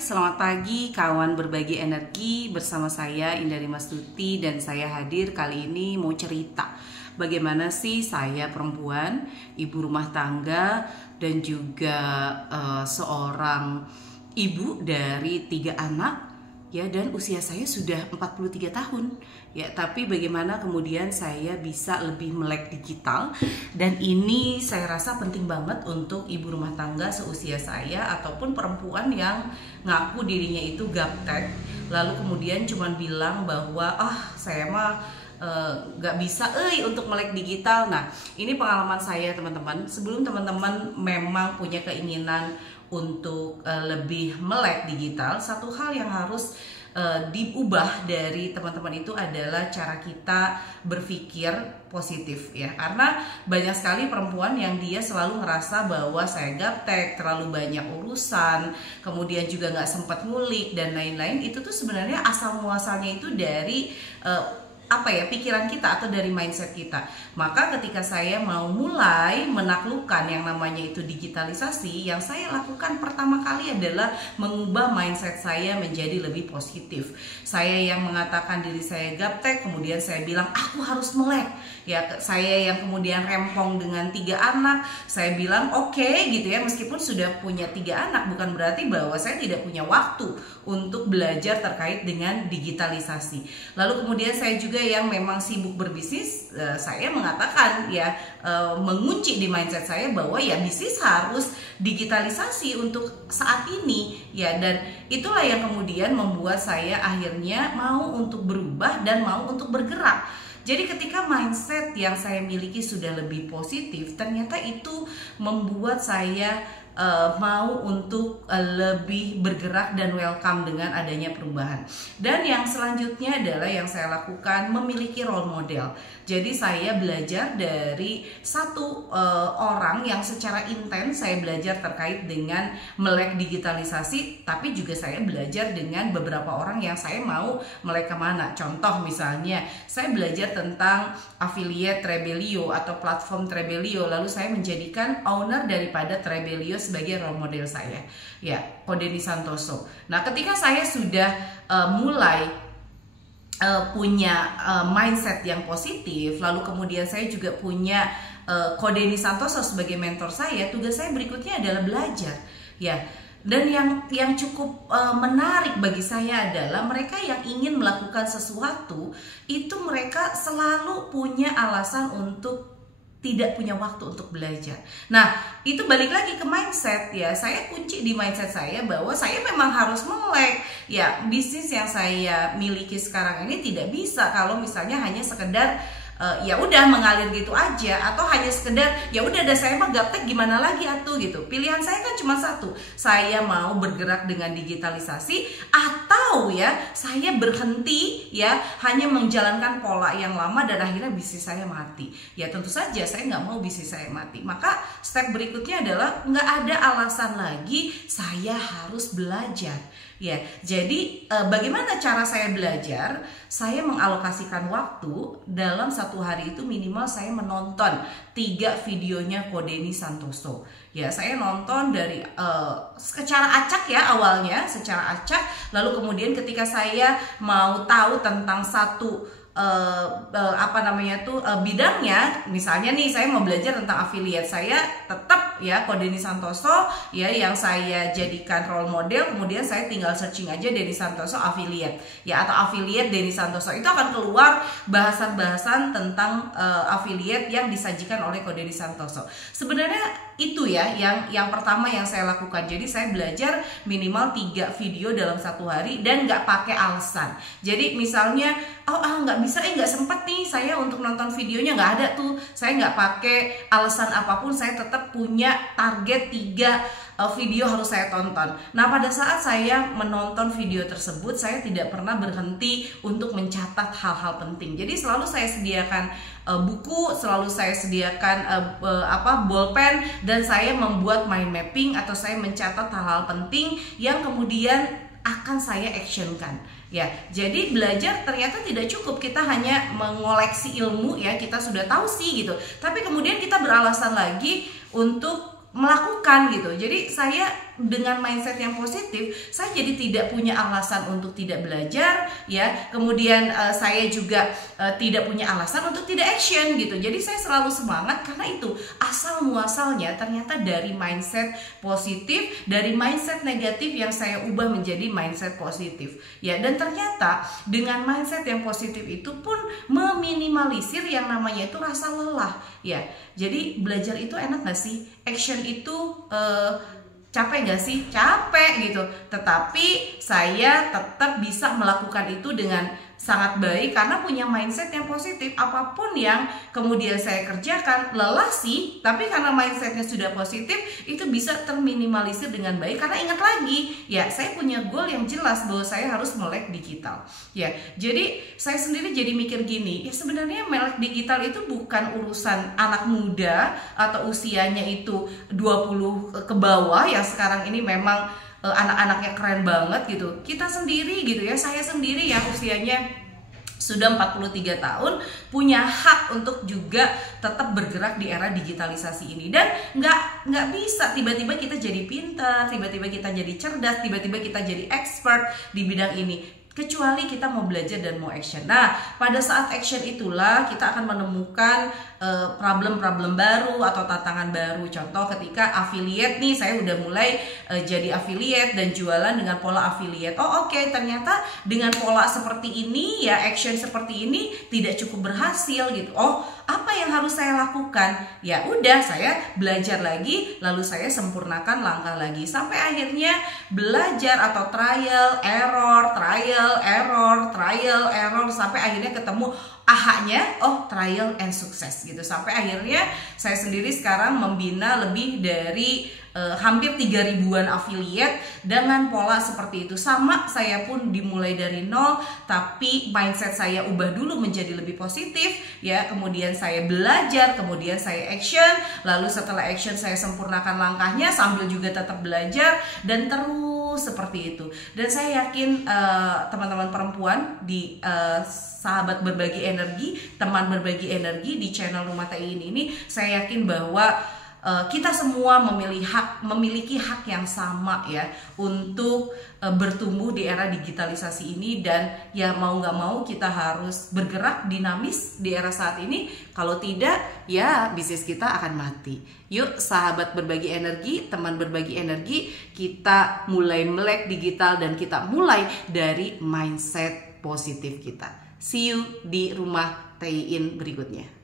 selamat pagi kawan berbagi energi, bersama saya Indari Mastuti dan saya hadir kali ini mau cerita bagaimana sih saya perempuan, ibu rumah tangga dan juga seorang ibu dari 3 anak ya, dan usia saya sudah 43 tahun ya, tapi bagaimana kemudian saya bisa lebih melek digital, dan ini saya rasa penting banget untuk ibu rumah tangga seusia saya ataupun perempuan yang ngaku dirinya itu gaptek lalu kemudian cuman bilang bahwa saya mah gak bisa untuk melek digital. Nah, ini pengalaman saya teman-teman. Sebelum teman-teman memang punya keinginan untuk lebih melek digital, satu hal yang harus diubah dari teman-teman itu adalah cara kita berpikir positif ya, karena banyak sekali perempuan yang dia selalu ngerasa bahwa saya gaptek, terlalu banyak urusan, kemudian juga nggak sempat ngulik dan lain-lain. Itu tuh sebenarnya asal muasalnya itu dari pikiran kita atau dari mindset kita. Maka ketika saya mau mulai menaklukkan yang namanya itu digitalisasi, yang saya lakukan pertama kali adalah mengubah mindset saya menjadi lebih positif. Saya yang mengatakan diri saya gaptek, kemudian saya bilang aku harus melek ya. Saya yang kemudian rempong dengan 3 anak, saya bilang oke gitu ya, meskipun sudah punya 3 anak bukan berarti bahwa saya tidak punya waktu untuk belajar terkait dengan digitalisasi. Lalu kemudian saya juga yang memang sibuk berbisnis, saya mengatakan ya, mengunci di mindset saya bahwa ya bisnis harus digitalisasi untuk saat ini ya, dan itulah yang kemudian membuat saya akhirnya mau untuk berubah dan mau untuk bergerak. Jadi ketika mindset yang saya miliki sudah lebih positif, ternyata itu membuat saya mau untuk lebih bergerak dan welcome dengan adanya perubahan. Dan yang selanjutnya adalah yang saya lakukan, memiliki role model. Jadi saya belajar dari satu orang yang secara intens saya belajar terkait dengan melek digitalisasi, tapi juga saya belajar dengan beberapa orang yang saya mau melek kemana. Contoh misalnya, saya belajar tentang affiliate Trebelio atau platform Trebelio, lalu saya menjadikan owner daripada Trebelio sebagai role model saya ya, Kodeni Santoso. Nah, ketika saya sudah mulai punya mindset yang positif, lalu kemudian saya juga punya Kodeni Santoso sebagai mentor saya, tugas saya berikutnya adalah belajar ya. Dan yang cukup menarik bagi saya adalah mereka yang ingin melakukan sesuatu itu mereka selalu punya alasan untuk tidak punya waktu untuk belajar. Nah, itu balik lagi ke mindset ya. Saya kunci di mindset saya bahwa saya memang harus melek. Ya, bisnis yang saya miliki sekarang ini tidak bisa kalau misalnya hanya sekedar ya udah mengalir gitu aja, atau hanya sekedar ya udah ada saya mah gaptek gimana lagi atuh gitu. Pilihan saya kan cuma satu, saya mau bergerak dengan digitalisasi atau ya saya berhenti ya hanya menjalankan pola yang lama dan akhirnya bisnis saya mati. Ya tentu saja saya nggak mau bisnis saya mati. Maka step berikutnya adalah nggak ada alasan lagi, saya harus belajar. Ya, jadi bagaimana cara saya belajar? Saya mengalokasikan waktu dalam satu hari itu minimal saya menonton 3 videonya Kodeni Santoso. Ya, saya nonton dari secara acak ya awalnya, secara acak. Lalu kemudian ketika saya mau tahu tentang satu bidangnya, misalnya nih saya mau belajar tentang affiliate, saya tetap ya Kodeni Santoso ya yang saya jadikan role model, kemudian saya tinggal searching aja Deni Santoso affiliate ya, atau affiliate Deni Santoso, itu akan keluar bahasan-bahasan tentang affiliate yang disajikan oleh Kodeni Santoso. Sebenarnya itu ya yang pertama yang saya lakukan. Jadi saya belajar minimal 3 video dalam satu hari dan nggak pakai alasan. Jadi misalnya nggak bisa, nggak sempet nih saya untuk nonton videonya, nggak ada tuh. Saya nggak pakai alasan apapun, saya tetap punya target 3 video harus saya tonton. Nah, pada saat saya menonton video tersebut, saya tidak pernah berhenti untuk mencatat hal-hal penting. Jadi selalu saya sediakan buku, selalu saya sediakan bolpen, dan saya membuat mind mapping atau saya mencatat hal-hal penting yang kemudian akan saya actionkan. Ya, jadi belajar ternyata tidak cukup kita hanya mengoleksi ilmu ya, kita sudah tahu sih gitu. Tapi kemudian kita beralasan lagi untuk melakukan gitu. Jadi saya dengan mindset yang positif, saya jadi tidak punya alasan untuk tidak belajar, ya. Kemudian saya juga tidak punya alasan untuk tidak action gitu. Jadi saya selalu semangat karena itu asal muasalnya ternyata dari mindset positif, dari mindset negatif yang saya ubah menjadi mindset positif, ya. Dan ternyata dengan mindset yang positif itu pun meminimalisir yang namanya itu rasa lelah, ya. Jadi belajar itu enak gak sih? Action itu capek gak sih? Capek gitu. Tetapi saya tetap bisa melakukan itu dengan sangat baik karena punya mindset yang positif. Apapun yang kemudian saya kerjakan, lelah sih, tapi karena mindsetnya sudah positif, itu bisa terminimalisir dengan baik. Karena ingat lagi, ya, saya punya goal yang jelas bahwa saya harus melek digital, ya. Jadi saya sendiri jadi mikir gini, ya sebenarnya melek digital itu bukan urusan anak muda atau usianya itu 20 ke bawah yang sekarang ini memang anak-anaknya keren banget gitu. Kita sendiri gitu ya, saya sendiri yang usianya sudah 43 tahun punya hak untuk juga tetap bergerak di era digitalisasi ini. Dan nggak bisa tiba-tiba kita jadi pintar, tiba-tiba kita jadi cerdas, tiba-tiba kita jadi expert di bidang ini, kecuali kita mau belajar dan mau action. Nah, pada saat action itulah kita akan menemukan problem-problem baru atau tantangan baru. Contoh ketika affiliate nih, saya udah mulai jadi affiliate dan jualan dengan pola affiliate. Oh oke, ternyata dengan pola seperti ini ya, action seperti ini tidak cukup berhasil gitu. Oh, apa yang harus saya lakukan? Ya udah, saya belajar lagi, lalu saya sempurnakan langkah lagi sampai akhirnya belajar atau trial error sampai akhirnya ketemu ahanya, oh trial and success gitu. Sampai akhirnya saya sendiri sekarang membina lebih dari hampir 3.000-an affiliate dengan pola seperti itu. Sama, saya pun dimulai dari nol, tapi mindset saya ubah dulu menjadi lebih positif, ya. Kemudian saya belajar, kemudian saya action, lalu setelah action saya sempurnakan langkahnya sambil juga tetap belajar dan terus seperti itu. Dan saya yakin teman-teman perempuan di sahabat berbagi energi, teman berbagi energi di channel Rumah TI ini, saya yakin bahwa kita semua memiliki hak yang sama ya untuk bertumbuh di era digitalisasi ini. Dan ya mau nggak mau kita harus bergerak dinamis di era saat ini. Kalau tidak ya bisnis kita akan mati. Yuk sahabat berbagi energi, teman berbagi energi, kita mulai melek digital dan kita mulai dari mindset positif kita. See you di Rumah TI berikutnya.